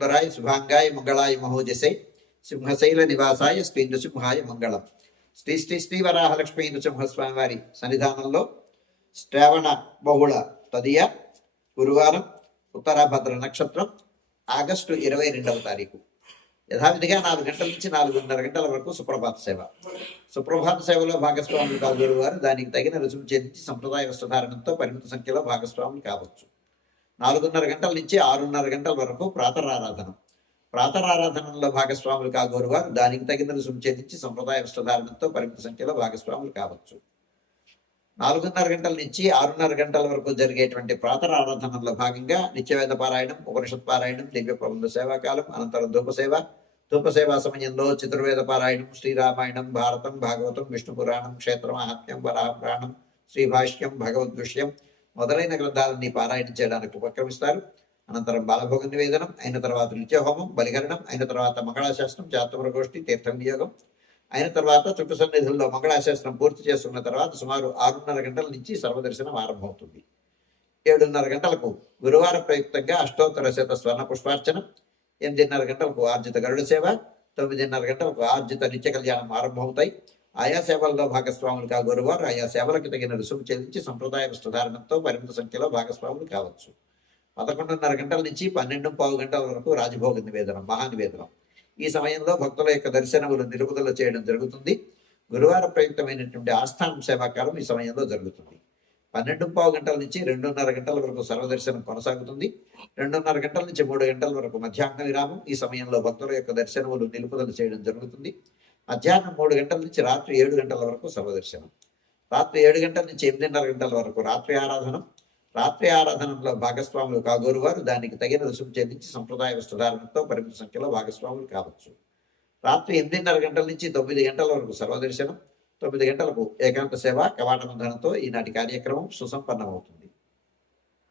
సుందరాయ శుభాంగాయ మంగళాయ మహోజసై సింహశైల నివాసాయ శ్రీ నృసింహాయ మంగళం శ్రీ శ్రీ శ్రీ వరాహలక్ష్మీ నృసింహస్వామి వారి సన్నిధానంలో శ్రావణ బహుళ తదియ గురువారం ఉత్తరాభద్ర నక్షత్రం ఆగస్టు ఇరవై రెండవ తారీఖు యథావిధిగా నాలుగు గంటల నుంచి నాలుగున్నర గంటల వరకు సుప్రభాత సేవ సుప్రభాత సేవలో భాగస్వాములు కాగోరు వారు దానికి తగిన రుసుము చెల్లించి సంప్రదాయ వస్త్రధారణంతో పరిమిత సంఖ్యలో భాగస్వాములు కావచ్చు నాలుగున్నర గంటల నుంచి ఆరున్నర గంటల వరకు ప్రాతరారాధన. ప్రాతరారాధనలో భాగస్వాములు కాగోరు వారు దానికి తగిన రుసుము చెల్లించి సంప్రదాయ వస్త్రధారణతో పరిమిత సంఖ్యలో భాగస్వాములు కావచ్చు. నాలుగున్నర గంటల నుంచి ఆరున్నర గంటల వరకు జరిగేటువంటి ప్రాతరారాధనలో భాగంగా నిత్యవేద పారాయణం ఉపనిషత్ పారాయణం దివ్య ప్రబంధ సేవాకాలం అనంతరం ధూపసేవ ధూపసేవా సమయంలో చతుర్వేద పారాయణం శ్రీరామాయణం భారతం భాగవతం విష్ణు పురాణం క్షేత్ర మహాత్మ్యం వరాహ పురాణం శ్రీభాష్యం భగవద్ దృశ్యం మొదలైన గ్రంథాలన్నీ పారాయణం చేయడానికి ఉపక్రమిస్తారు. అనంతరం బాలభోగ నివేదనం అయిన తర్వాత నిత్యహోమం బలిగరణం అయిన తర్వాత మంగళాశాస్త్రం జాతవర గోష్ఠి తీర్థ వినియోగం అయిన తర్వాత చుట్టు సన్నిధుల్లో మంగళాశాస్త్రం పూర్తి చేసుకున్న తర్వాత సుమారు ఆరున్నర గంటల నుంచి సర్వదర్శనం ఆరంభమవుతుంది. ఏడున్నర గంటలకు గురువార ప్రయుక్తంగా అష్టోత్తర శత స్వర్ణ పుష్పార్చనం ఎనిమిదిన్నర గంటలకు ఆర్జిత గరుడ సేవ తొమ్మిదిన్నర గంటలకు ఆర్జిత నిత్య కళ్యాణం ఆరంభమవుతాయి. ఆయా సేవల్లో భాగస్వాములు కాగోరువారు ఆయా సేవలకు తగిన రుసుము చెల్లించి సంప్రదాయ వస్త్రధారణంతో పరిమిత సంఖ్యలో భాగస్వాములు కావచ్చు. పదకొండున్నర గంటల నుంచి పన్నెండు పావు గంటల వరకు రాజభోగ నివేదనం మహానివేదనం. ఈ సమయంలో భక్తుల యొక్క దర్శనములు నిలుపుదల చేయడం జరుగుతుంది. గురువార ప్రయుక్తమైనటువంటి ఆస్థానం సేవాకాలం ఈ సమయంలో జరుగుతుంది. పన్నెండు పావు గంటల నుంచి రెండున్నర గంటల వరకు సర్వదర్శనం కొనసాగుతుంది. రెండున్నర గంటల నుంచి మూడు గంటల వరకు మధ్యాహ్న విరామం. ఈ సమయంలో భక్తుల యొక్క దర్శనములు నిలుపుదల చేయడం జరుగుతుంది. మధ్యాహ్నం మూడు గంటల నుంచి రాత్రి ఏడు గంటల వరకు సర్వదర్శనం రాత్రి ఏడు గంటల నుంచి ఎనిమిదిన్నర గంటల వరకు రాత్రి ఆరాధనం. రాత్రి ఆరాధనలో భాగస్వాములు కాగోరు వారు దానికి తగిన రుసుము చెల్లించి సంప్రదాయ వస్త్రధారణతో పరిమిత సంఖ్యలో భాగస్వాములు కావచ్చు. రాత్రి ఎనిమిదిన్నర గంటల నుంచి తొమ్మిది గంటల వరకు సర్వదర్శనం. తొమ్మిది గంటలకు ఏకాంత సేవ కవాటబంధనంతో ఈనాటి కార్యక్రమం సుసంపన్నమవుతుంది.